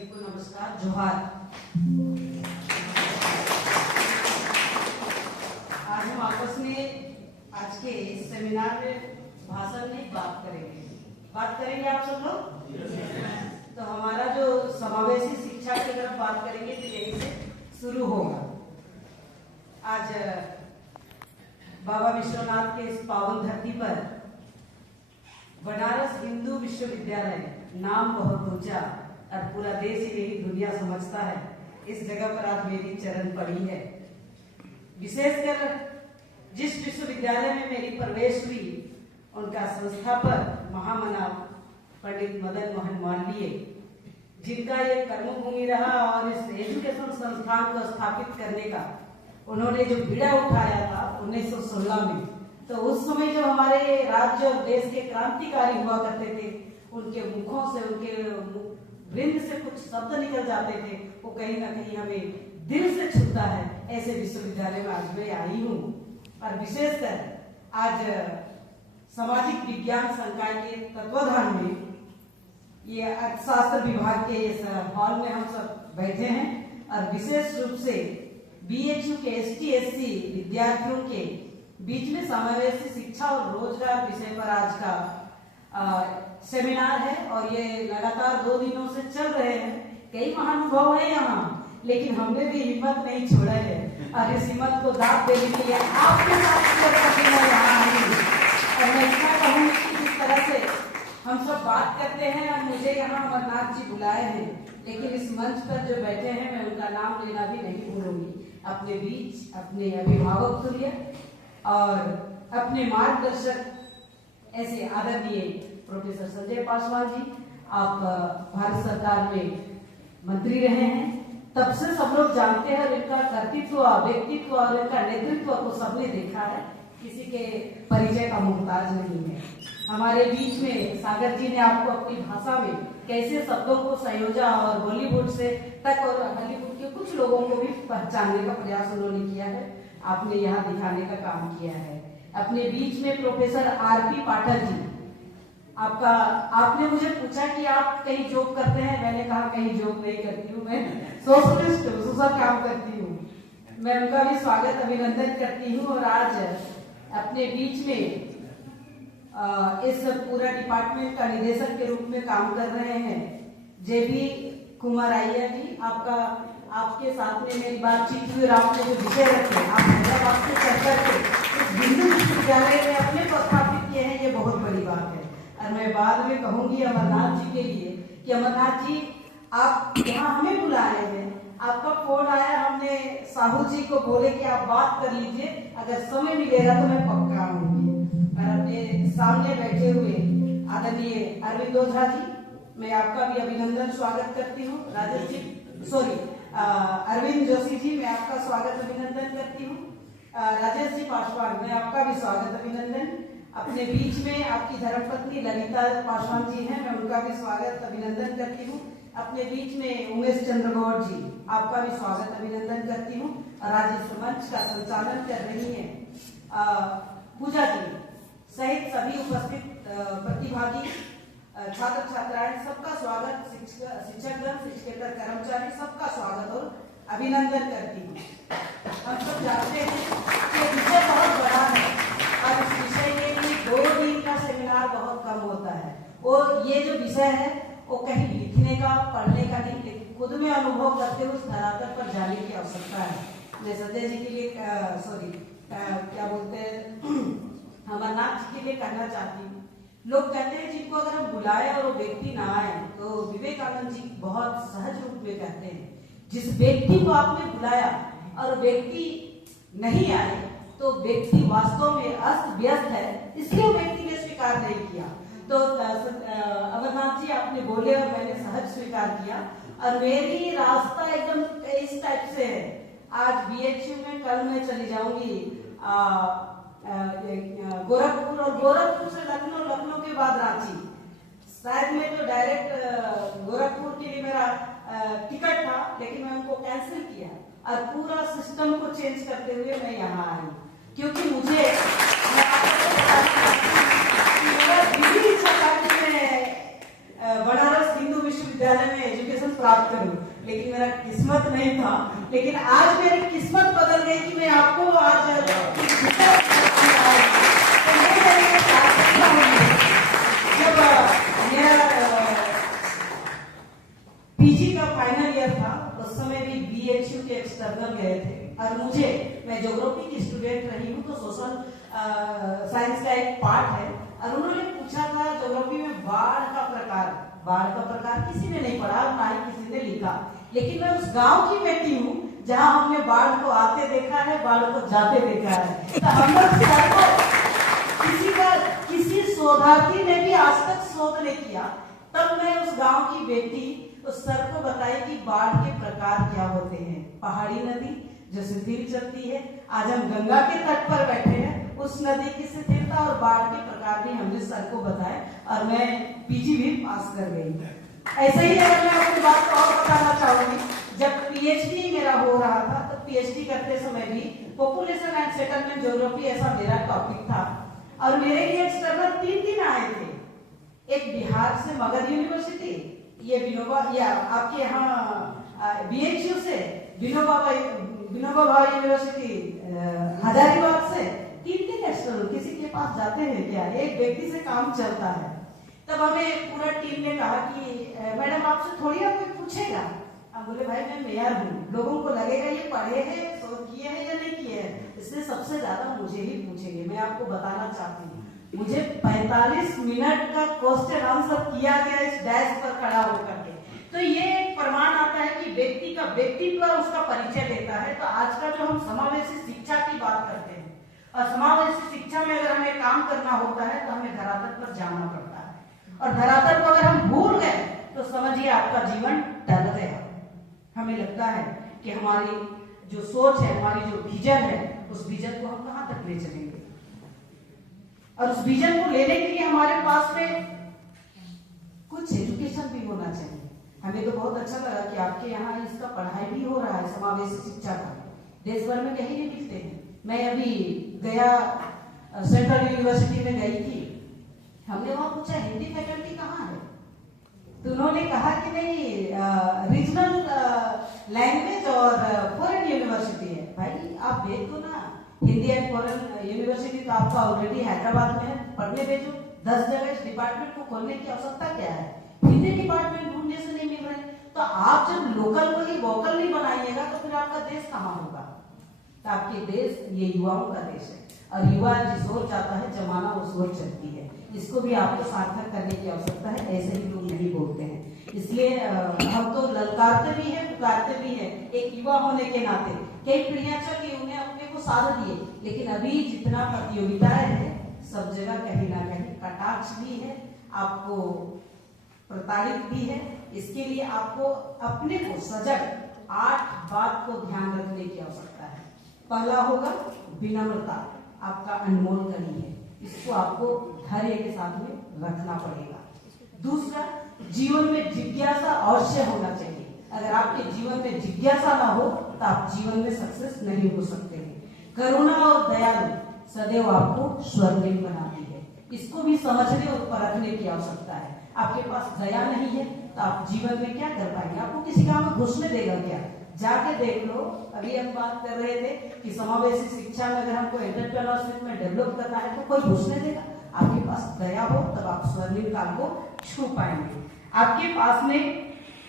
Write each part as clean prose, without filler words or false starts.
सभी को नमस्कार, जोहार। आज हम आपस में आज के सेमिनार में भाषण में बात करेंगे आप सब लोग। तो हमारा जो समावेशी शिक्षा की तरफ बात करेंगे तो यही से शुरू होगा। आज बाबा विश्वनाथ के इस पावन धरती पर बनारस हिंदू विश्वविद्यालय, नाम बहुत ऊंचा और पूरा देश ही नहीं दुनिया समझता है, इस जगह पर आज मेरी चरण पड़ी है। विशेषकर जिस विश्वविद्यालय में मेरी प्रवेश हुई उनका संस्थापक महामना पंडित मदन मोहन मालवीय, जिनका ये कर्मभूमि रहा और इस एजुकेशन संस्थान को स्थापित करने का उन्होंने जो बीड़ा उठाया था 1916 में, तो उस समय जो हमारे राज्य और देश के क्रांतिकारी हुआ करते थे, उनके मुखों से, उनके वृंद से कुछ शब्द निकल जाते थे, वो कहीं ना कहीं हमें दिल से छूता है। ऐसे विश्वविद्यालय में आज मैं आई हूँ और विशेषकर आज सामाजिक विज्ञान संकाय के तत्वाधान में ये अर्थशास्त्र विभाग के इस हॉल में हम सब बैठे हैं और विशेष रूप से बीएचयू के ST/SC विद्यार्थियों के बीच में समावेशी शिक्षा और रोजगार विषय पर आज का सेमिनार है और ये लगातार 2 दिनों से चल रहे हैं। कई महानुभाव है यहाँ, लेकिन हमने भी हिम्मत नहीं छोड़ा है और इस हिम्मत को दाद देने के लिए आपके साथ मैं यहाँ आई हूँ। और मैं इतना कहूँगी कि जिस तरह से हम सब बात करते हैं और मुझे यहाँ अमरनाथ जी बुलाए हैं, लेकिन इस मंच पर जो बैठे हैं मैं उनका नाम लेना भी नहीं भूलूंगी। अपने बीच अपने अभिभावक तुल्य और अपने मार्गदर्शक ऐसे आदरणीय प्रोफेसर संजय पासवान जी, आप भारत सरकार में मंत्री रहे हैं, तब से सब लोग जानते हैं और इनका कर्तृत्व, व्यक्तित्व और इनका नेतृत्व को सबने देखा है, किसी के परिचय का मोहताज नहीं है। हमारे बीच में सागर जी ने आपको अपनी भाषा में कैसे शब्दों को संयोजा और बॉलीवुड से तक और हॉलीवुड के कुछ लोगों को भी पहचानने का प्रयास उन्होंने किया है, आपने यहाँ दिखाने का काम किया है। अपने बीच में प्रोफेसर RP पाठक जी, आपने मुझे पूछा कि आप कहीं जॉब करते हैं, मैंने कहा कहीं जॉब नहीं करती हूँ, मैं सोशलिस्ट सोशल काम करती हूँ। मैं उनका भी स्वागत अभिनंदन करती हूँ। और आज अपने बीच में इस पूरा डिपार्टमेंट का निदेशक के रूप में काम कर रहे हैं JB कुमार अय्यर जी, आपके साथ में मेरी बातचीत हुई और आपने जो विषय रखे, आप हैदराबाद से चल करके इस हिंदू विश्वविद्यालय में अपने को स्थापित किए हैं, ये बहुत बड़ी बात है। और मैं बाद में कहूंगी अमरनाथ जी के लिए कि अमरनाथ जी आप यहाँ हमें बुलाए हैं, आपका फोन आया, हमने साहू जी को बोले कि आप बात कर लीजिए, अगर समय मिलेगा तो मैं पक्का आऊंगी। और अपने सामने बैठे हुए आदरणीय अरविंद ओझा जी, मैं आपका भी अभिनंदन स्वागत करती हूँ। अरविंद जोशी जी, मैं आपका स्वागत अभिनंदन करती हूँ। राजेश जी पासवान, मैं आपका भी स्वागत अभिनंदन। अपने बीच में आपकी धर्मपत्नी ललिता पासवान जी हैं, मैं उनका भी स्वागत अभिनंदन करती हूँ। अपने बीच में उमेश चंद्र गौड़ जी, आपका भी स्वागत अभिनंदन करती हूँ। और आज इस मंच का संचालन कर रही है पूजा जी सहित सभी उपस्थित प्रतिभागी छात्र छात्राएं, सबका स्वागत, शिक्षकगण, शिक्षकेतर कर्मचारी, सबका स्वागत और अभिनंदन करती हूँ। हम सब जानते हैं कि विषय बहुत बड़ा है और इस विषय के लिए 2 दिन का सेमिनार बहुत कम होता है। और ये जो विषय है वो कहीं लिखने का, पढ़ने का नहीं, लेकिन खुद में अनुभव करते हुए उस धरातल पर जाने की आवश्यकता है। मैं संजय जी के लिए क्या बोलते हैं, अमरनाथ जी के लिए कहना चाहती हूँ। लोग कहते हैं जिनको अगर हम बुलाए और वो व्यक्ति ना आए, तो विवेकानंद जी बहुत सहज रूप में कहते हैं, जिस व्यक्ति को आपने बुलाया और व्यक्ति नहीं आए तो व्यक्ति वास्तव में अस्त व्यस्त है, इसलिए व्यक्ति ने स्वीकार नहीं किया। तो अमरनाथ जी आपने बोले और मैंने सहज स्वीकार किया और मेरी रास्ता एकदम इस टाइप से है। आज BHU में कल मैं चली जाऊंगी गोरखपुर और गोरखपुर से लखनऊ, लखनऊ के बाद रांची। शायद मैं तो डायरेक्ट गोरखपुर के लिए मेरा टिकट था, लेकिन मैं उनको कैंसिल किया और पूरा सिस्टम को चेंज करते हुए मैं यहाँ आई, क्योंकि मुझे बनारस हिंदू विश्वविद्यालय में एजुकेशन प्राप्त करूं, लेकिन मेरा किस्मत नहीं था। लेकिन आज मेरी किस्मत बदल गई कि मैं आपको आज जब मेरा पीजी का फाइनल ईयर था, उस समय भी बीएचयू के एक्सटर्नल गए थे और मैं ज्योग्राफी की स्टूडेंट रही हूँ, तो सोशल साइंस का एक पार्ट है और उन्होंने पूछा था ज्योग्राफी में बाढ़ का प्रकार किसी ने नहीं पढ़ा, ना ही किसी ने लिखा। लेकिन मैं उस गांव की बेटी हूँ जहां हमने बाढ़ को आते देखा है, बाढ़ को जाते देखा है। तो हम लोग किसी शोधार्थी ने भी आज तक शोध नहीं किया। तब मैं उस गांव की बेटी उस सर को बताई कि बाढ़ के प्रकार क्या होते हैं। पहाड़ी नदी जो शिथिल चलती है, आज हम गंगा के तट पर बैठे हैं, उस नदी की शिथिलता और बाढ़ के प्रकार भी हमने सर को बताए और मैं पीजी भी पास कर गई। ऐसे ही अगर मैं अपनी बात और बताना चाहूंगी, जब पीएचडी मेरा हो रहा था, तो पीएचडी करते समय भी पॉपुलेशन एंड सेटलमेंट ज्योग्राफी ऐसा मेरा टॉपिक था और मेरे लिए एक्सटर्नल 3 आए थे। एक बिहार से मगध यूनिवर्सिटी, ये विनोबा या आपके यहाँ बीएचयू से विनोबा भावे यूनिवर्सिटी हजारीबाग से 3 एक्सटर्नल। किसी के पास जाते हैं क्या, एक व्यक्ति से काम चलता है। तब हमें पूरा टीम ने कहा कि मैडम आपसे थोड़ी ना कोई पूछेगा। अब बोले भाई मैं मेयर हूँ, लोगों को लगेगा ये पढ़े हैं, शोध किए हैं या नहीं किए हैं, इसलिए सबसे ज्यादा मुझे ही पूछेंगे। मैं आपको बताना चाहती हूँ, मुझे 45 मिनट का क्वेश्चन आंसर किया गया इस डैश पर खड़ा होकर के। तो ये एक प्रमाण आता है कि व्यक्ति का व्यक्तित्व उसका परिचय देता है। तो आज का जो हम समावेशी शिक्षा की बात करते हैं और समावेशी शिक्षा में अगर हमें काम करना होता है तो हमें धरातल पर जाना पड़ता है और धरातल को अगर हम भूल गए तो समझिए आपका जीवन टल गया। हमें लगता है कि हमारी जो सोच है, हमारी जो विजन है, उस विजन को हम कहां तक ले चलेंगे और उस विजन को लेने के लिए हमारे पास में कुछ एजुकेशन भी होना चाहिए। हमें तो बहुत अच्छा लगा कि आपके यहाँ इसका पढ़ाई भी हो रहा है, समावेशी शिक्षा का। देश भर में कहीं नहीं मिलते हैं। मैं अभी गया सेंट्रल यूनिवर्सिटी में गई थी, हमने वहां पूछा हिंदी फैकल्टी कहाँ है, तो उन्होंने कहा कि नहीं रीजनल लैंग्वेज और फॉरेन यूनिवर्सिटी है। भाई आप भेज दो ना, हिंदी एंड फॉरेन यूनिवर्सिटी तो आपका ऑलरेडी हैदराबाद में है, पढ़ने भेजो। 10 जगह इस डिपार्टमेंट को खोलने की आवश्यकता क्या है, हिंदी डिपार्टमेंट ढूंढने से नहीं मिल रहे। तो आप जब लोकल को ही वोकल नहीं बनाइएगा तो फिर आपका देश कहाँ होगा। तो आपके देश ये युवाओं का देश है और युवा जिस ओर जाता है जमाना उस ओर चलती है। इसको भी आपको सार्थक करने की आवश्यकता है, ऐसे ही लोग नहीं बोलते हैं। इसलिए हम तो ललकारते भी हैं, पुकारते भी हैं एक युवा होने के नाते। कई पीढ़ियां चली, उन्हें अपने को साथ दिए, लेकिन अभी जितना प्रतियोगिताएं है सब जगह कहीं ना कहीं कटाक्ष भी है, आपको प्रताड़ित भी है। इसके लिए आपको अपने को सजग 8 बात को ध्यान रखने की आवश्यकता है। पहला होगा विनम्रता, आपका अनमोल कड़ी है, इसको आपको धैर्य के साथ में रखना पड़ेगा। दूसरा, जीवन में जिज्ञासा अवश्य होना चाहिए। अगर आपके जीवन में जिज्ञासा ना हो तो आप जीवन में सक्सेस नहीं हो सकते हैं। करुणा और दयालु सदैव आपको स्वर्णिम बनाती है, इसको भी समझने और परखने की आवश्यकता है। आपके पास दया नहीं है तो आप जीवन में क्या कर पाएंगे, आपको किसी काम में घुसने देगा क्या? जाके देख लो। अभी हम बात कर रहे थे कि समावेशी शिक्षा में अगर हमको एंटरप्रेन्योरशिप में डेवलप करना है तो कोई घुसने देगा? आपके पास दया हो तब आप स्वर्णिम काल को छू पाएंगे। आपके पास में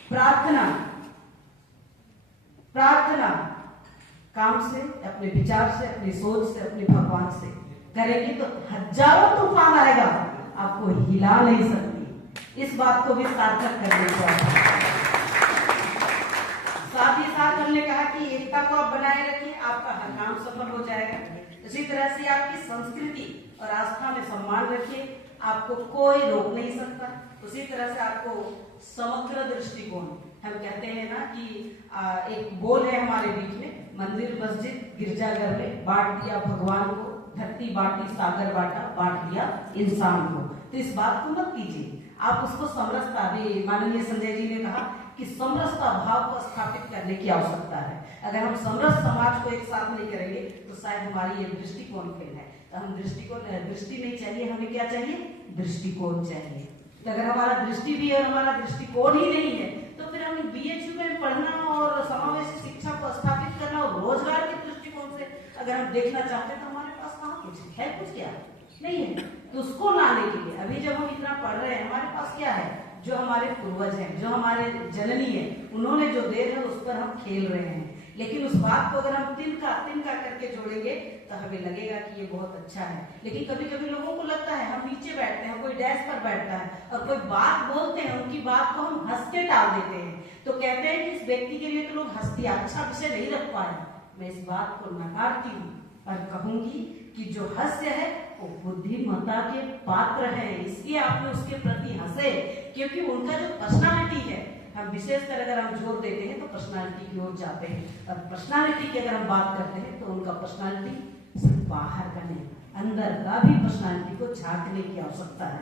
प्रार्थना काम से, अपने विचार से, अपनी सोच से, अपने भगवान से करेंगे तो हजारों तूफान आएगा, आपको हिला नहीं सकती। इस बात को भी सार्थक करने चाहिए। साथ ही साथ हमने कहा कि एकता को आप बनाए रखिए, आपका हर काम सफल हो जाएगा। इसी तरह से आपकी संस्कृति और आस्था में सम्मान रखिए, आपको कोई रोक नहीं सकता। उसी तरह से आपको समग्र दृष्टिकोण, हम कहते हैं ना कि एक बोल है हमारे बीच में, मंदिर मस्जिद गिरजाघर में बांट दिया भगवान को, धरती बांटी सागर बांटा, बांट दिया इंसान को। तो इस बात को मत कीजिए, आप उसको समरसता, भी माननीय संजय जी ने कहा कि समरसता भाव को स्थापित करने की आवश्यकता है। अगर हम समरस समाज को एक साथ नहीं करेंगे तो शायद हमारी ये दृष्टिकोण फेल है। तो हम दृष्टि नहीं चाहिए, हमें क्या चाहिए? दृष्टिकोण चाहिए। तो अगर हमारा दृष्टि भी है और हमारा दृष्टिकोण ही नहीं है तो फिर हम हम देखना चाहते हैं तो हमारे पास कहाँ कुछ है, कुछ क्या नहीं है। तो उसको लाने के लिए अभी जब हम इतना पढ़ रहे हैं, हमारे पास क्या है, जो हमारे पूर्वज हैं, जो हमारे जननी है, उन्होंने जो दे है उस पर हम खेल रहे हैं। लेकिन उस बात को अगर हम तिनका तिनका करके जोड़ेंगे तो हमें लगेगा कि ये बहुत अच्छा है। लेकिन कभी कभी लोगों को लगता है, हम नीचे बैठते हैं, कोई डेस्क पर बैठता है और कोई बात बोलते हैं, उनकी बात को हम हंस के टाल देते हैं, तो कहते हैं कि इस व्यक्ति के लिए तो लोग हंस दिया, अच्छा विषय नहीं रख पाए। मैं इस बात को नकारती हूँ और कहूंगी कि जो हास्य है वो बुद्धिमत्ता के पात्र है, इसलिए आपने उसके प्रति हंसे, क्योंकि उनका जो पर्सनालिटी है, हम विशेषकर अगर हम जोर देते हैं तो पर्सनालिटी की ओर जाते हैं, और पर्सनालिटी की अगर हम बात करते हैं तो उनका पर्सनालिटी सिर्फ बाहर का नहीं, अंदर का भी पर्सनालिटी को झांकने की आवश्यकता है।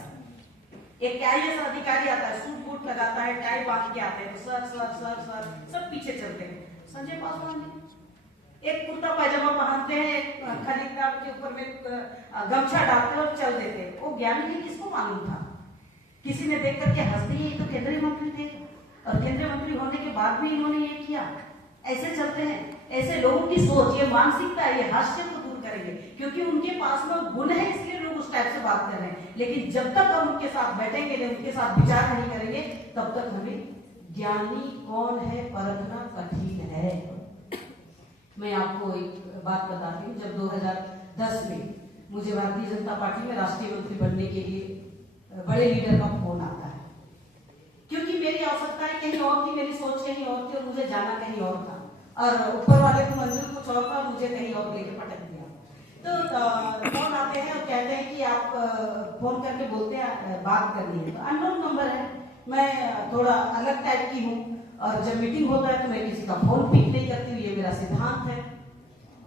एक IAS अधिकारी आता है, सूट बूट लगाता है, टाई बांध के आते हैं, तो सर सर सर सर सब पीछे चलते हैं। संजय पासवान जी एक कुर्ता पैजामा पहनते हैं, एक खाली किताब के ऊपर में गमछा डालते और चल देते हैं। वो ज्ञानी नहीं, किसको मालूम था? किसी ने देख करके हंस दिए, ये तो केंद्रीय मंत्री थे, और केंद्रीय मंत्री होने के बाद भी इन्होंने ये किया। ऐसे चलते हैं, ऐसे लोगों की सोच, ये मानसिकता है, ये हास्य को दूर करेंगे, क्योंकि उनके पास में गुण है, इसलिए लोग उस टाइप से बात कर रहे हैं। लेकिन जब तक हम उनके साथ बैठेंगे नहीं, उनके साथ विचार नहीं करेंगे, तब तक हमें ज्ञानी कौन है परखना कठिन है। मैं आपको एक बात बताती हूँ, जब 2010 में मुझे भारतीय जनता पार्टी में राष्ट्रीय मंत्री बनने के लिए बड़े लीडर का फोन आता है, क्योंकि मेरी आवश्यकताएं कहीं और थी, मेरी सोच कहीं और थी और मुझे जाना कहीं और था, और ऊपर वाले को मंजूर कुछ और था, मुझे कहीं और लेके पटक दिया। तो फोन आते हैं और कहते हैं कि आप फोन करके बोलते हैं बात करनी है, तो अननोन नंबर है, मैं थोड़ा अलग टाइप की हूँ, और जब मीटिंग होता है तो मैं किसी का फोन पिक नहीं करती हूँ, ये मेरा सिद्धांत है।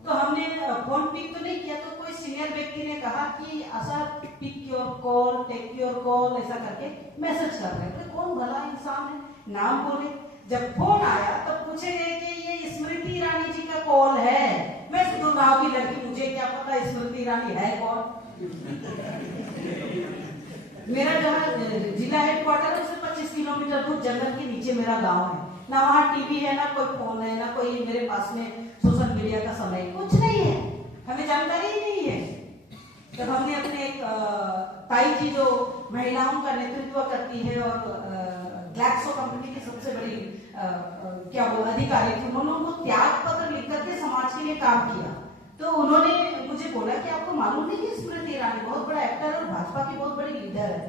तो हमने फोन पिक तो नहीं किया, तो कोई सीनियर व्यक्ति ने कहा कि Asha pick your call, take your call, ऐसा करके मैसेज कर रहे थे। कौन भला इंसान है, नाम बोले। जब फोन आया तब पूछे गए कि ये स्मृति ईरानी जी का कॉल है। मैं तो गाँव की लड़की, मुझे क्या पता स्मृति ईरानी है कौन। मेरा जहाँ जिला हेडक्वार्टर है उससे 25 किलोमीटर दूर जंगल के नीचे मेरा गांव है, ना वहाँ टीवी है, ना कोई फोन है, ना कोई मेरे पास में सोशल मीडिया का समय, कुछ नहीं है, हमें जानकारी ही नहीं है। तब हमने अपने एक ताई जी जो महिलाओं का नेतृत्व करती है और ग्लैक्सो कंपनी की सबसे बड़ी क्या वो अधिकारी थी, उन्होंने उनको त्याग पत्र लिख करके समाज के लिए काम किया। तो उन्होंने मुझे बोला कि आपको मालूम नहीं कि स्मृति ईरानी बहुत बड़ा एक्टर और भाजपा की बहुत बड़ी लीडर है।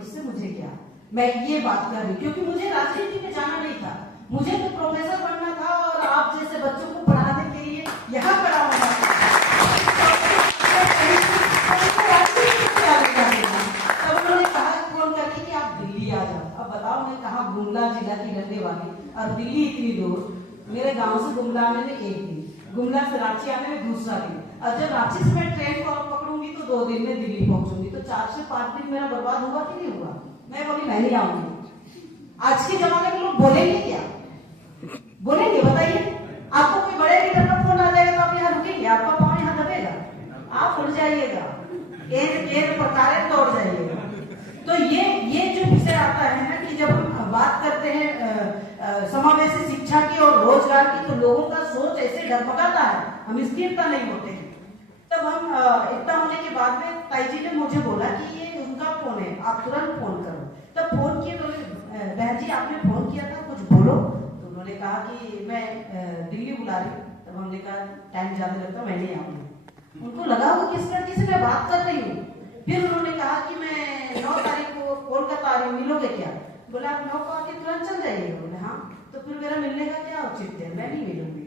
उससे मुझे क्या, मैं ये बात कर रही, क्योंकि मुझे राजनीति में जाना नहीं था, मुझे तो प्रोफेसर बनना था और आप जैसे बच्चों को पढ़ाने के लिए यहाँ खड़ा होना था। तब उन्होंने कहा फोन करके कि आप दिल्ली आ जाओ। अब बताओ मैं कहाँ, गुमला जिला की रहने वाली, और दिल्ली इतनी दूर, मेरे गाँव से गुमला आने में 1 दिन, गुमला से रांची आने में दूसरा दिन, और जब रांची से मैं ट्रेन को पकड़ूंगी तो 2 दिन में दिल्ली पहुंचूंगी, तो 4 से 5 दिन मेरा बर्बाद हुआ कि नहीं हुआ। मैं बोली मैं नहीं आऊंगी। आज के जमाने में लोग बोलेंगे क्या, बोलेंगे बताइए? आपको कोई बड़े लीडर का फोन आ जाएगा तो आप यहाँ रुकेंगे, आपका पाँव यहाँ दबेगा, आप उड़ जाइएगा, एक प्रकार दौड़ जाइएगा। तो ये जो विषय आता है ना कि जब हम बात करते हैं समावेशी शिक्षा की और रोजगार की, तो लोगों का सोच ऐसे डगमगाता है, हम स्थिरता नहीं होते हैं। तब हम इतना होने के बाद में ताई जी ने मुझे बोला कि ये उनका फोन है, आप तुरंत फोन करो। तब फोन किए, तो बहन जी आपने फोन किया था, कुछ बोलो। तो उन्होंने कहा कि मैं दिल्ली बुला रही हूँ। तब हमने कहा टाइम ज्यादा लगता, मैं नहीं आऊंगी। उनको लगा वो किस लड़की से मैं बात कर रही हूँ। फिर उन्होंने कहा कि मैं 9 तारीख को कोलकाता आ रही हूँ, मिलोगे क्या? बोले आप 9 को आके तुरंत चल जाइएगा। बोले हाँ। तो फिर मेरा मिलने का क्या औचित्य है, मैं नहीं मिलूंगी।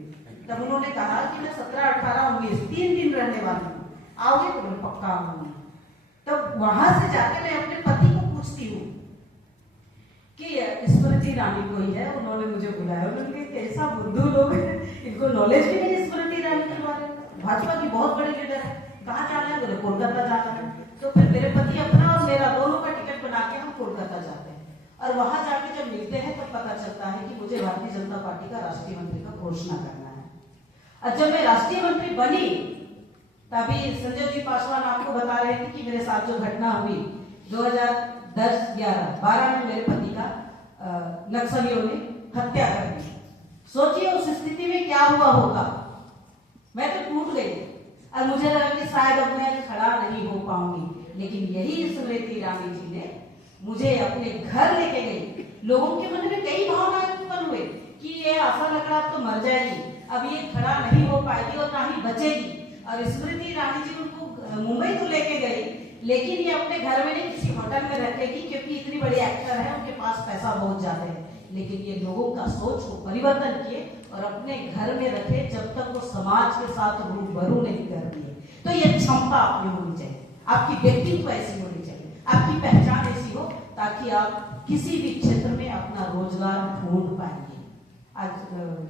तब उन्होंने कहा कि मैं 17, 18, 19 3 दिन रहने वाली हूँ, आओगे? तो मैं पक्का आऊंगी। तब वहां से जाके मैं अपने पति को पूछती हूँ कि स्मृति ईरानी कोई है, उन्होंने मुझे बुलाया। उन्होंने कैसा बुद्धू लोग हैं, इनको नॉलेज भी नहीं स्मृति ईरानी के बारे में, भाजपा की बहुत बड़ी लीडर है, कहाँ जाना है? बोले कोलकाता जाना है। तो फिर मेरे पति अपना और मेरा दोनों का टिकट बना के हम कोलकाता जाते हैं, और वहां जाके जब मिलते हैं तब पता चलता है कि मुझे भारतीय जनता पार्टी का राष्ट्रीय मंत्री का घोषणा करना है। और जब मैं राष्ट्रीय मंत्री बनी, तभी संजय जी पासवान आपको बता रहे थे कि मेरे साथ जो घटना हुई 2010-11-12 में मेरे पति का नक्सलियों ने हत्या कर दी। सोचिए उस स्थिति में क्या हुआ होगा। मैं तो टूट गई, और मुझे लगा कि शायद अब मैं खड़ा नहीं हो पाऊंगी, लेकिन यही स्मृति ईरानी जी ने मुझे अपने घर लेके गई। लोगों के मन में कई भावनाएं उत्पन्न हुए कि ये आशा लकड़ा तो मर जाएगी, अब ये खड़ा नहीं हो पाएगी और ना ही बचेगी। और स्मृति ईरानी जी उनको मुंबई तो लेके गई, लेकिन ये अपने घर में नहीं किसी होटल में रखेगी, क्योंकि इतनी बड़ी एक्टर है, उनके पास पैसा बहुत ज्यादा है। लेकिन ये लोगों का सोच को परिवर्तन किए और अपने घर में रखे जब तक वो समाज के साथ रूबरू नहीं कर दिए। तो ये क्षमता आपकी होनी चाहिए, आपकी व्यक्तित्व ऐसी होनी चाहिए, आपकी पहचान ऐसी हो ताकि आप किसी भी क्षेत्र में अपना रोजगार ढूंढ पाएंगे। आज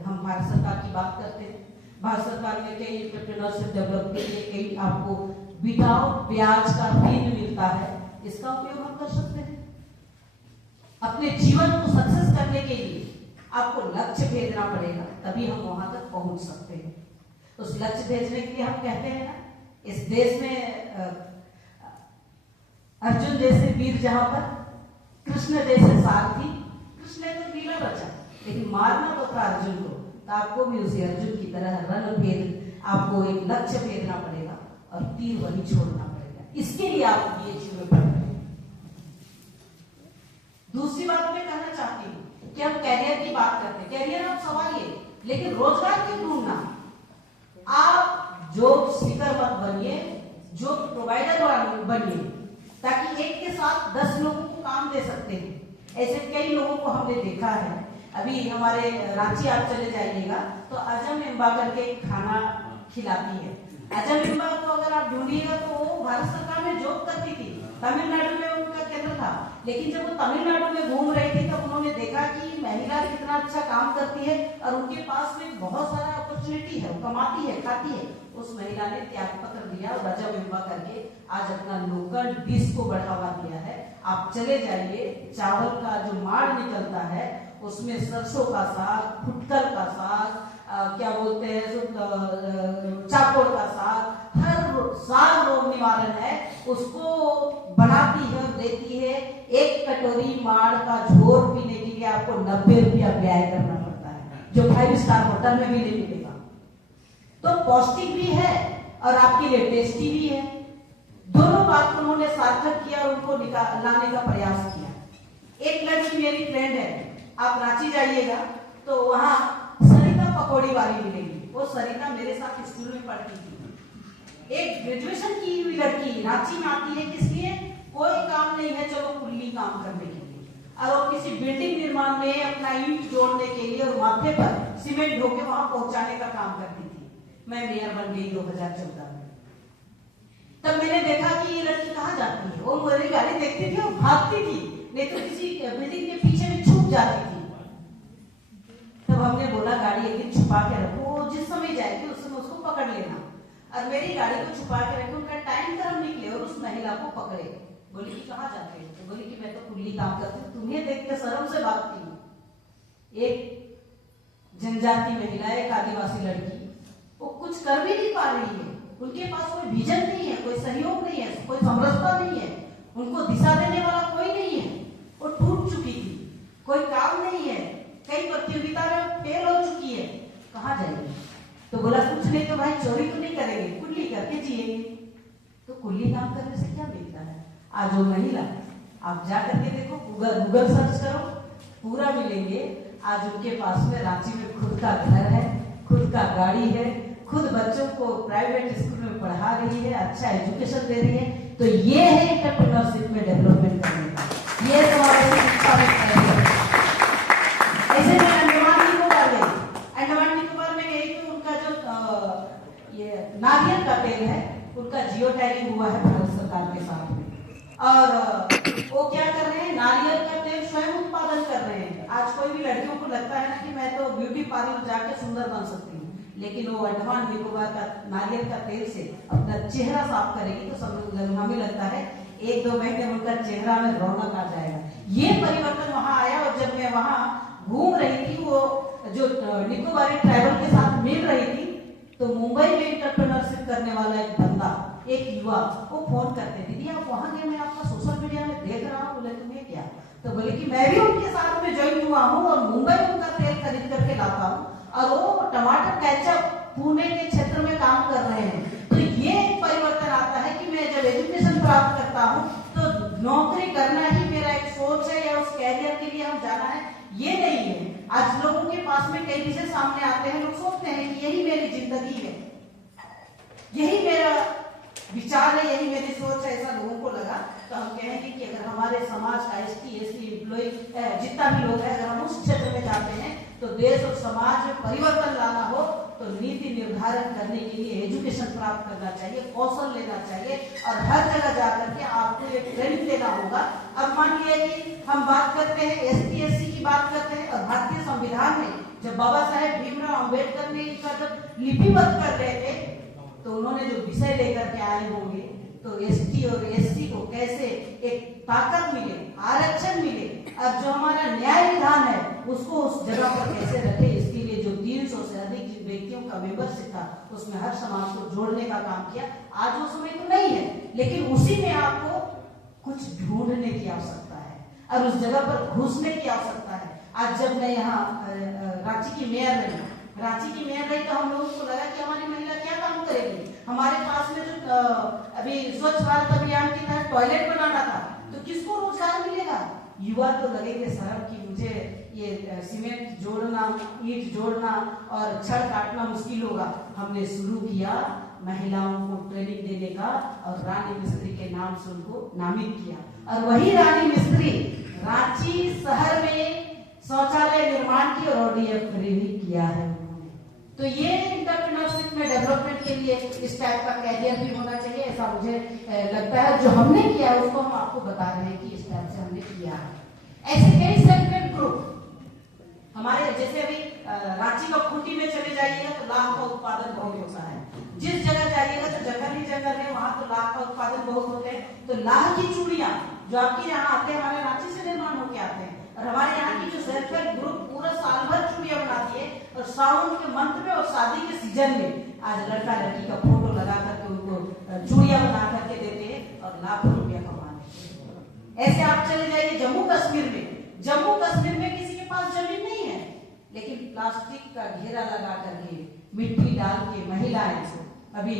हम भारत सरकार की बात करते हैं। भारत सरकार ने कई एंटरप्रेन्योरशिप डेवलप के लिए कई आपको विदाउट ब्याज का ऋण मिलता है, इसका उपयोग हम कर सकते हैं। अपने जीवन को सक्सेस करने के लिए आपको लक्ष्य भेजना पड़ेगा, तभी हम वहां तक पहुंच सकते हैं। उस लक्ष्य भेजने के लिए हम कहते हैं ना, इस देश में अर्जुन जैसे वीर जहां पर, कृष्ण जैसे सारथी। कृष्ण ने तो लीला रचा, लेकिन मारना तो था अर्जुन को, तो आपको भी उसी अर्जुन की तरह रणभेद, आपको एक लक्ष्य भेजना पड़ेगा और तीर वही छोड़ना पड़ेगा। इसके लिए आप ये चीजें पढ़ें। दूसरी बात मैं कहना चाहती हूँ कि हम कैरियर की बात करते हैं, कैरियर आप संभालिए, लेकिन रोजगार क्यों ढूंढना? आप जॉब सीकर मत बनिए, जॉब प्रोवाइडर बनिए, ताकि एक के साथ 10 लोगों को काम दे सकते हैं। ऐसे कई लोगों को हमने देखा है। अभी हमारे रांची आप चले जाइएगा तो अजम इम्बा करके खाना खिलाती है। अजम इम्बा को अगर आप ढूंढिएगा तो वो भारत सरकार में जॉब करती थी, तमिलनाडु में उनका केंद्र था। लेकिन जब वो तमिलनाडु में घूम रही थी तब उन्होंने देखा कि महिला कितना अच्छा काम करती है और उनके पास में बहुत सारा अपॉर्चुनिटी है, वो कमाती है, खाती है। उस महिला ने त्याग पत्र दिया और अजम इम्बा करके आज अपना लोकल डिश को बढ़ावा दिया है। आप चले जाइए, चावल का जो माड़ निकलता है उसमें सरसों का साग, फुटकर का साग, क्या बोलते हैं चाकोर का साग, हर साग रोग निवारण है, उसको बनाती है, देती है। एक कटोरी माड़ का झोर पीने के लिए आपको 90 रुपया व्यय करना पड़ता है, जो 5 स्टार होटल में भी नहीं मिलेगा। तो पौष्टिक भी है और आपके लिए टेस्टी भी है। दोनों बात को उन्होंने सार्थक किया और उनको लाने का प्रयास किया। एक लड़की मेरी फ्रेंड है, आप रांची जाइएगा तो वहां सरिता पकौड़ी वाली मिलेगी। वो सरिता मेरे साथ स्कूल में पढ़ती थी। एक ग्रेजुएशन की हुई लड़की रांची में आती है, किस लिए? कोई काम नहीं है, चलो कुल्ली काम करने के लिए, और वो किसी बिल्डिंग निर्माण में अपना ईंट जोड़ने के लिए और माथे पर सीमेंट ढोके वहां पहुंचाने का काम करती थी। मैं मेयर बन गई 2014 में। तब मैंने देखा कि ये लड़की कहाँ जाती है। वो मेरी गाड़ी देखती थी और भागती थी, नहीं तो किसी बिल्डिंग के पीछे में छुप जाती थी। तब हमने बोला गाड़ी एक दिन छुपा के रखो, जिस समय जाएगी उस समय उसको पकड़ लेना। और मेरी गाड़ी को छुपा के रखे, उनका टाइम पर हम निकले और उस महिला को पकड़े। बोली कि कहाँ जाते हो? तो बोली कि मैं तो कुल्ली काम करती हूँ। तुम्हें देख के शर्म से भागती हूँ। एक जनजाति महिला, एक आदिवासी लड़की, वो कुछ कर भी नहीं पा रही है। उनके पास कोई विजन नहीं है, कोई सहयोग नहीं है, कोई समरसता नहीं है, उनको दिशा देने वाला कोई नहीं है। वो टूट चुकी थी, कोई काम नहीं है, कई प्रतियोगिता में फेल हो चुकी है, कहाँ जाएगी? तो बोला कुछ नहीं तो भाई चोरी तो नहीं करेंगे, कुल्ली करके जिएंगे। तो कुल्ली काम करने से क्या मिलता है? आज वो महिला, आप जा करके देखो, गूगल सर्च करो, पूरा मिलेंगे। आज उनके पास में रांची में खुद का घर है, खुद का गाड़ी है, खुद बच्चों को प्राइवेट स्कूल में पढ़ा रही है, अच्छा एजुकेशन दे रही है। तो ये है एंटरप्रेन्योरशिप में डेवलपमेंट करने का, ये ऐसे में अंडमान निकोबार गई। अंडमान निकोबार में गई तो उनका जो ये नारियल का तेल है, उनका जियो टैगिंग हुआ है भारत सरकार के साथ में। और वो क्या कर रहे हैं, नारियल का तेल स्वयं उत्पादन कर रहे हैं। आज कोई भी लड़कियों को लगता है ना कि मैं तो ब्यूटी पार्लर जाके सुंदर बन सकती हूँ, लेकिन वो अंडमान निकोबार का नारियल का तेल से अपना चेहरा साफ करेगी तो हमें लगता है 1-2 महीने उनका चेहरा में रौनक आ जाएगा। ये परिवर्तन वहां आया। और जब मैं वहां घूम रही थी, वो जो निकोबारी ट्राइबल के साथ मिल रही थी, तो मुंबई में एंटरप्रेन्योरशिप करने वाला एक बंदा, एक युवा, वो फोन करते, दीदी आप वहां गए, मैं आपका सोशल मीडिया में देख रहा हूँ। बोले तुम्हें क्या? तो बोले कि मैं भी उनके साथ में ज्वाइन हुआ हूँ और मुंबई उनका तेल खरीद करके लाता हूँ, और वो टमाटर केचप पुणे के क्षेत्र में काम कर रहे हैं। तो आज लोगों के पास में कई विषय सामने आते हैं, लोग सोचते हैं कि यही मेरी जिंदगी है, यही मेरा विचार है, यही मेरी सोच है, ऐसा लोगों को लगा। तो हम कहेंगे कि अगर हमारे समाज का ST SC एम्प्लॉय जितना भी लोग है, अगर हम उस क्षेत्र में जाते हैं तो देश और समाज में परिवर्तन लाना हो तो नीति निर्धारण करने के लिए एजुकेशन प्राप्त करना चाहिए, कौशल लेना चाहिए और हर जगह जाकर के आपको एक ट्रेनिंग देना होगा। अब मान लिया कि हम बात करते हैं ST SC की बात करते हैं, और भारतीय संविधान में जब बाबा साहेब भीमराव अम्बेडकर ने इसका जब लिपिबद्ध कर रहे थे तो उन्होंने जो विषय लेकर के आए होंगे तो ST और SC को कैसे एक ताकत मिले, आरक्षण मिले, अब जो हमारा न्याय विधान है उसको उस जगह पर कैसे रखे, इसके लिए जो 300 से अधिक जिन व्यक्तियों का मेंबरशिप था उसमें हर समाज को जोड़ने का काम किया। आज वो समय तो नहीं है, लेकिन उसी में आपको कुछ ढूंढने की आवश्यकता है और उस जगह पर घुसने की आवश्यकता है। आज जब मैं यहाँ रांची की मेयर रही तो हम लोगों को लगा कि हमारी महिला क्या काम करेगी। हमारे पास में जो अभी स्वच्छ भारत अभियान के तहत टॉयलेट बनाना था तो किसको रोजगार मिलेगा? युवा तो लगेंगे सर कि मुझे ये सीमेंट जोड़ना, ईंट जोड़ना और छड़ काटना मुश्किल होगा। हमने शुरू किया महिलाओं को ट्रेनिंग देने का और रानी मिस्त्री के नाम से उनको नामित किया, और वही रानी मिस्त्री रांची शहर में शौचालय निर्माण की और ODF फ्री भी किया है उन्होंने। तो ये एंटरप्रेन्योरशिप में डेवलपमेंट के लिए इस टाइप का कैरियर भी होना चाहिए, ऐसा मुझे लगता है। जो हमने किया है उसको हम आपको बता रहे हैं कि इस टाइप से हमने किया है। ऐसे कई सेल्फ हेल्प ग्रुप हमारे, जैसे अभी रांची का खूंटी में चले जाइएगा तो लाख का उत्पादन बहुत होता है। जिस जगह जाइएगा तो जंगल ही जंगल है, वहां तो लाख का उत्पादन बहुत होते हैं। तो लाख की चूड़ियां जो आपके यहाँ आते हैं हमारे रांची से निर्माण होके आते हैं, और हमारे यहाँ की जो सेल्फ हेल्प ग्रुप पूरा साल भर चूड़ियां बनाती है, और सावन के मंथ में और शादी के सीजन में आज लड़का लड़की का फोटो लगा करके उनको चूड़ियां बना करके देते हैं और लाखों रुपया कमाते हैं। ऐसे आप चले जाइए जम्मू कश्मीर में किसी के पास जमीन नहीं है, लेकिन प्लास्टिक का घेरा लगा करके मिट्टी डाल के महिलाएं अभी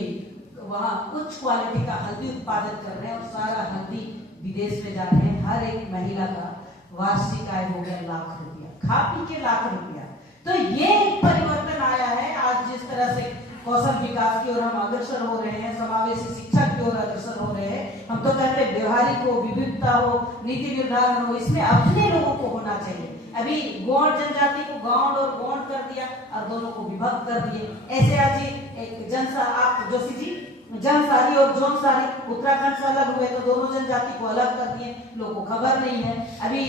वहाँ उच्च क्वालिटी का हल्दी उत्पादन कर रहे हैं, और सारा हल्दी विदेश में जा रहे हैं। हर एक महिला का वार्षिक आय हो गया लाख रुपया, खा पी के लाख रुपया। तो ये एक परिवर्तन आया है। आज जिस तरह से कौशल विकास की ओर हम अग्रसर हो रहे हैं, समावेशी शिक्षा की ओर अग्रसर हो रहे हैं, हम तो कहते हैं व्यवहारिक हो, विविधता हो, नीति निर्धारण हो, इसमें अपने लोगों को होना चाहिए। अभी गौड़ जनजाति को गौड़ और गौड़ कर दिया और दोनों को विभक्त कर दिए। ऐसे आज एक आप जोशी जी जनसारी और जौनसारी उत्तराखंड से अलग हुए तो दोनों जनजाति को अलग कर दिए, लोगों को खबर नहीं है। अभी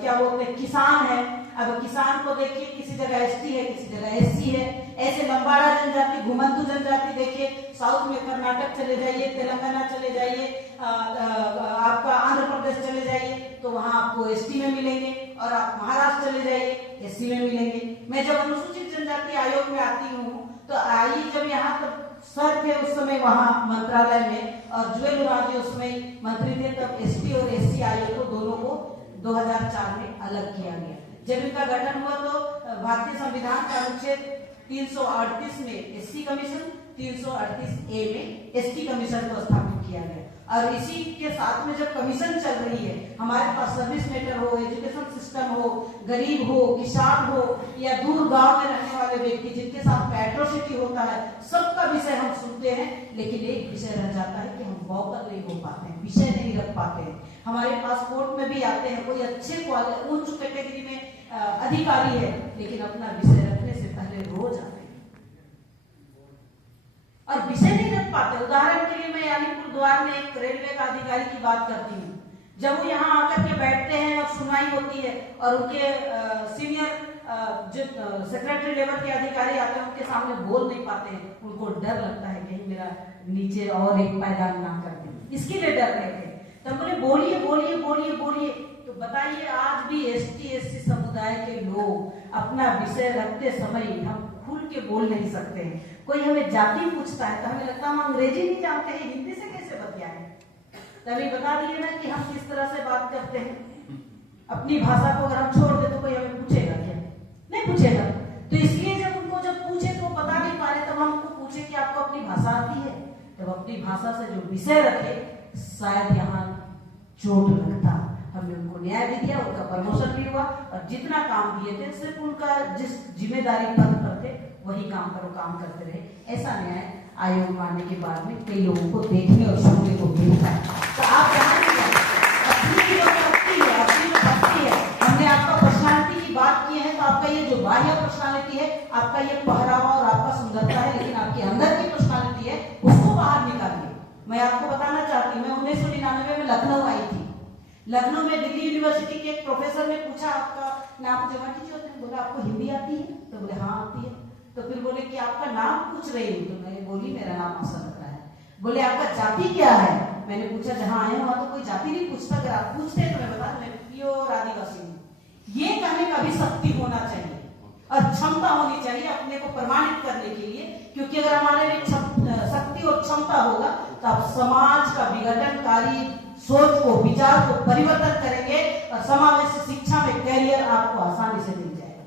क्या बोलते हैं किसान है, अब किसान को देखिए किसी जगह ST है, किसी जगह SC है। ऐसे लंबाड़ा जनजाति, घुमंतू जनजाति देखिए, साउथ में कर्नाटक चले जाइए, तेलंगाना चले जाइए, आपका आंध्र प्रदेश चले जाइए तो वहां आपको ST में मिलेंगे, और आप महाराष्ट्र चले जाइए SC में मिलेंगे। मैं जब अनुसूचित जनजाति आयोग में आती हूँ तो आई जब यहाँ तक सर थे उस समय वहां मंत्रालय में, और जुएल उरांव जी उसमें मंत्री थे, तब ST और SC आयोग को दोनों को 2004 में अलग किया गया। जब इनका गठन हुआ तो भारतीय संविधान का अनुच्छेद 338 में SC कमीशन, 338A में ST कमीशन को स्थापित किया गया। और इसी के साथ में जब कमीशन चल रही है, हमारे पास सर्विस मैटर हो, एजुकेशन सिस्टम हो, गरीब हो, किसान हो, या दूर गांव में रहने वाले व्यक्ति जिनके साथ एट्रोसिटी होता है, सबका विषय हम सुनते हैं, लेकिन एक विषय रह जाता है कि हम वोकल नहीं हो पाते हैं, विषय नहीं रख पाते हैं। हमारे पास कोर्ट में भी आते हैं कोई अच्छे उच्च कैटेगरी में अधिकारी है, लेकिन अपना विषय रखने से पहले रोज आते हैं और विषय नहीं रख पाते। उदाहरण के लिए मैं अलीपुर द्वार में एक रेलवे का अधिकारी की बात करती हूँ। जब वो यहाँ आकर के बैठते हैं और सुनाई होती है, और उनके सीनियर जो सेक्रेटरी लेवल के अधिकारी आते हैं उनके सामने बोल नहीं पाते हैं, उनको डर लगता है कहीं मेरा नीचे और एक पायदान ना कर दें, इसके लिए डर रहे थे। तब बोले बोलिए बोलिए बोलिए बोलिए। तो बताइए आज भी ST SC समुदाय के लोग अपना विषय रखते समय हम खुल के बोल नहीं सकते हैं। कोई हमें जाति पूछता है तो हमें लगता है हम अंग्रेजी नहीं जानते हैं, हिंदी से कैसे बतियाएं। तभी बता दिए ना कि हम किस तरह से बात करते हैं। अपनी भाषा को अगर हम छोड़ दे तो कोई हमें पूछेगा क्या? नहीं पूछेगा। तो इसलिए जब पूछे तो बता नहीं पा रहे, तब हम उनको पूछे कि आपको अपनी भाषा आती है, तब अपनी भाषा से जो विषय रखे, शायद यहाँ चोट लगता, हमने उनको उनको न्याय भी दिया, उनका प्रमोशन भी हुआ और जितना काम दिए थे सिर्फ उनका जिस जिम्मेदारी पद पर थे वही काम पर वो काम करते रहे। ऐसा न्याय आयोग मानने के बाद में कई लोगों को देखने और सुनने को मिलता है। तो आप जानेंगे अपनी जो शक्ति है, अपनी जो भक्ति है, हमने आपका पर्सनालिटी की बात की है तो आपका ये जो बाह्य पर्सनालिटी है, आपका ये पहरावा और आपका सुंदरता है, लेकिन आपके अंदर की पर्सनालिटी है उसको बाहर निकालिए। मैं आपको बताना चाहती हूँ, मैं 1999 में लखनऊ आई थी। लखनऊ में दिल्ली यूनिवर्सिटी के एक प्रोफेसर ने पूछा आपका नाम जवाटी जी होते हैं, बोला आपको हिंदी आती है? तो बोले हाँ आती है। तो फिर बोले कि आपका नाम पूछ रही हूँ, तो मैं बोली मेरा नाम आशा लग रहा है। बोले आपका जाति क्या है? मैंने पूछा जहाँ आए वहां तो कोई जाति नहीं पूछता, अगर आप पूछते तो मैं बता मैं प्योर आदिवासी हूँ। ये कहने का भी शक्ति होना चाहिए और क्षमता होनी चाहिए अपने को प्रमाणित करने के लिए, क्योंकि अगर हमारे में शक्ति और क्षमता होगा तो आप समाज का विघटनकारी सोच को, विचार को परिवर्तन करेंगे और समावेशी शिक्षा में कैरियर आपको आसानी से मिल जाएगा।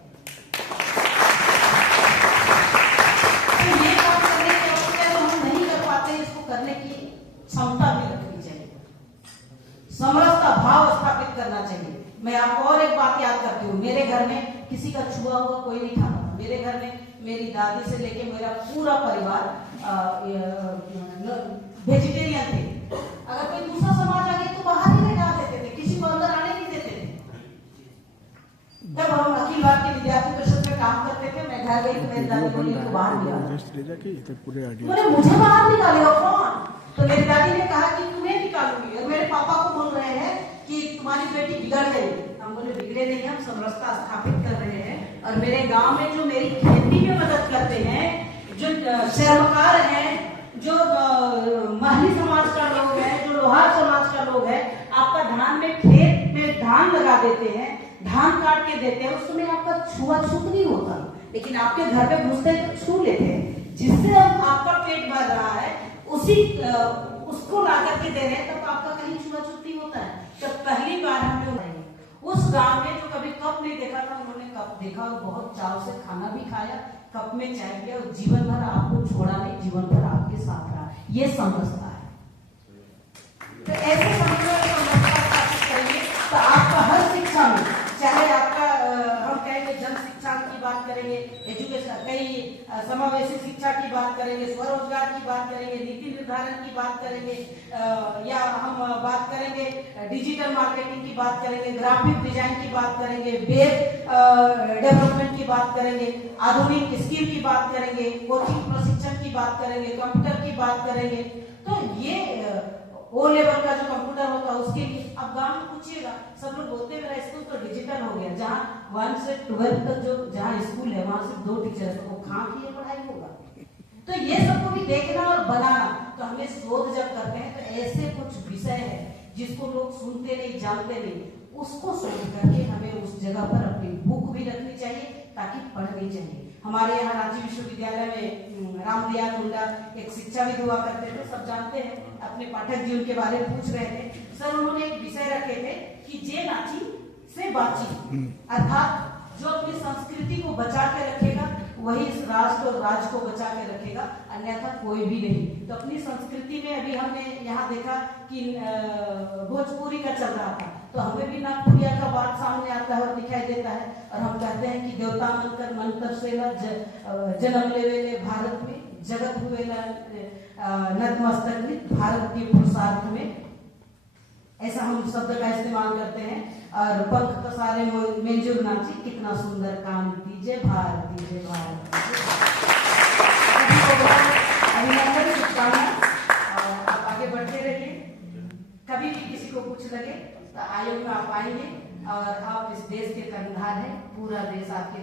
तो ये काम करने के अवसर हम नहीं कर पाते, इसको करने की क्षमता भी रखनी चाहिए, समरसता भाव स्थापित करना चाहिए। मैं आपको और एक बात याद करती हूँ, मेरे घर में किसी का छुआ हुआ कोई नहीं खाता। मेरे घर में मेरी दादी से लेके मेरा पूरा परिवार वेजिटेरियन थे। अगर कोई दूसरा समाज आ गया तो बाहर ही बैठा देते थे, किसी को अंदर आने नहीं देते थे। जब हम अखिल भारतीय विद्यार्थी परिषद में काम करते थे, मैं घर गई तो मेरी दादी बोली तो बाहर निकालो। मुझे बाहर निकालेगा कौन? तो मेरी दादी ने कहा कि तुम्हें निकालूंगी, और मेरे पापा को बोल रहे हैं कि तुम्हारी बेटी बिगड़ गई। हम बोले बिगड़े नहीं, हम समरसता स्थापित कर रहे हैं। और मेरे गांव में जो मेरी खेती में मदद करते हैं, जो श्रमकार हैं, जो महली समाज का लोग है, जो लोहार समाज का लोग है, आपका धान में खेत में धान लगा देते हैं, धान काट के देते हैं, उस समय आपका छुआछूत नहीं होता, लेकिन आपके घर में घुसते तो छू लेते हैं। जिससे आपका पेट भर रहा है उसी उसको ला करके दे रहे हैं, तब आपका कहीं छुआछूत नहीं होता है। जब पहली बार हमने उस गांव में जो कभी कप नहीं देखा था, उन्होंने कप देखा और बहुत चाव से खाना भी खाया, कप में चाय पिया और जीवन भर आपको छोड़ा नहीं, जीवन भर आपके साथ रहा। ये समझता है। तो ऐसे समझना करिए तो आपका हर शिक्षा में, चाहे आपका हम कहेंगे जन शिक्षा की बात करेंगे, एजुकेशन कई समावेशी शिक्षा की बात करेंगे, स्वरोजगार की बात करेंगे, नीति निर्धारण की बात करेंगे, या हम बात करेंगे डिजिटल मार्केटिंग की बात करेंगे, ग्राफिक डिजाइन की बात करेंगे, वेब डेवलपमेंट की बात करेंगे, आधुनिक स्किल की बात करेंगे, कोचिंग प्रशिक्षण की बात करेंगे, कंप्यूटर की बात करेंगे। तो ये ओ लेवल का जो कंप्यूटर होता है उसके लिए अब गांव में पूछिएगा, सब लोग बोलते हैं मेरा स्कूल तो डिजिटल हो गया। जहाँ 1 से 12 तक जो जहाँ स्कूल है वहां सिर्फ 2 टीचर है, तो वो कहाँ की ये पढ़ाई होगा? तो ये सबको भी देखना और बनाना। तो हमें शोध जब करते हैं तो ऐसे कुछ विषय है जिसको लोग सुनते नहीं, जानते नहीं, उसको शोध करके हमें उस जगह पर अपनी बुक भी रखनी चाहिए ताकि पढ़नी चाहिए। हमारे यहाँ रांची विश्वविद्यालय में रामलियाल मुंडा एक शिक्षाविद हुआ करते थे, सब जानते हैं, अपने पाठक जी उनके बारे में पूछ रहे थे। सर उन्होंने एक विषय रखे थे कि जे नाची से बाची, अर्थात जो अपनी संस्कृति को बचा के रखेगा वही इस राष्ट्र और राज्य को बचा के रखेगा, अन्यथा कोई भी नहीं। तो अपनी संस्कृति में अभी हमने यहाँ देखा कि भोजपुरी का चल रहा था, तो हमें भी नागपुरिया का बात सामने आता है और दिखाई देता है, और हम कहते हैं कि देवता मनकर मंत्र से जन्म लेवेले भारत में, जगत हुए नतमस्तक भारतीय पुरुषार्थ में, ऐसा हम शब्द का इस्तेमाल करते हैं। और पंख पसारे मेंजुर नाची, कितना सुंदर काम दीजिए भारत, दीजिए भारत। अभिनंदन, शुभकामनाएं, और आप आगे बढ़ते रहिए। कभी भी किसी को कुछ लगे तो आयोग में आप आएंगे, और आप इस देश के कर्णधार हैं। पूरा देश आपकी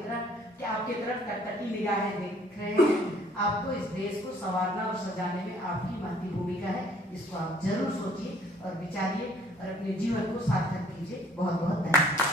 तरफ टकटकी निगाहें देख रहे हैं। आपको इस देश को संवारना और सजाने में आपकी महती भूमिका है। इसको आप जरूर सोचिए और विचारिए और अपने जीवन को सार्थक कीजिए। बहुत बहुत धन्यवाद।